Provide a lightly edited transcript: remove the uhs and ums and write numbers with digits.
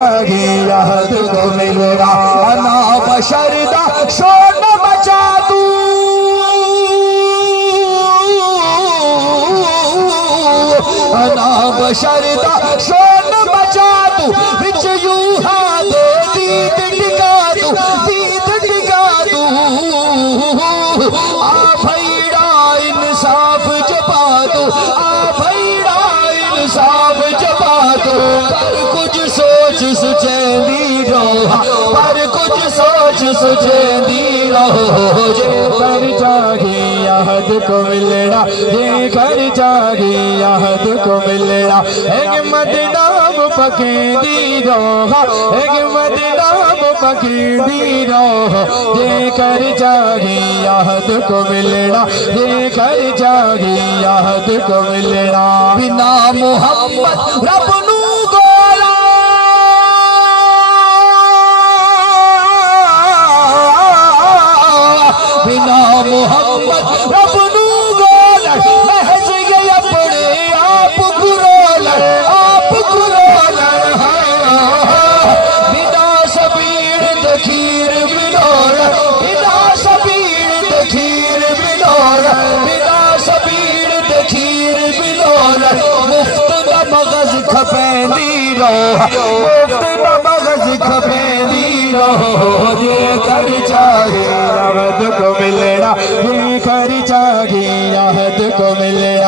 याद को मिलेगा अना बशरदा शोर मचा तू अना बशरदा शोर मचा तू विच यूहा दो दीद टिका तू आ भैड़ा इंसाफ जपा तू आ भैड़ा इंसाफ जपा तू पर कुछ सोच सुचेंदी रहो पर कुछ सोच सुचेंदी रहो जे कर जागी याद को मिलना जे कर जागी याद को मिलना एक मदनाम पकेंदी रहो एक मदनाम पकेंदी रहो जे कर जागी याद को मिलना जे कर जागी याद को मिलना बिना मोहम्मद रब नू बिना मोहम्मद रब नू गोलण महज गए अपने आप गुरोलण बिना सबीर दखीर बिलोड़ बिना सबीर दखीर बिलोड़ बिना सबीर दखीर बिलोड़ मुफ्त न मगज खपेंदी रहो मुफ्त न मगज खपेंदी रहो जे कर जागे याद को मिलना जे कर जागे याद को मिलना।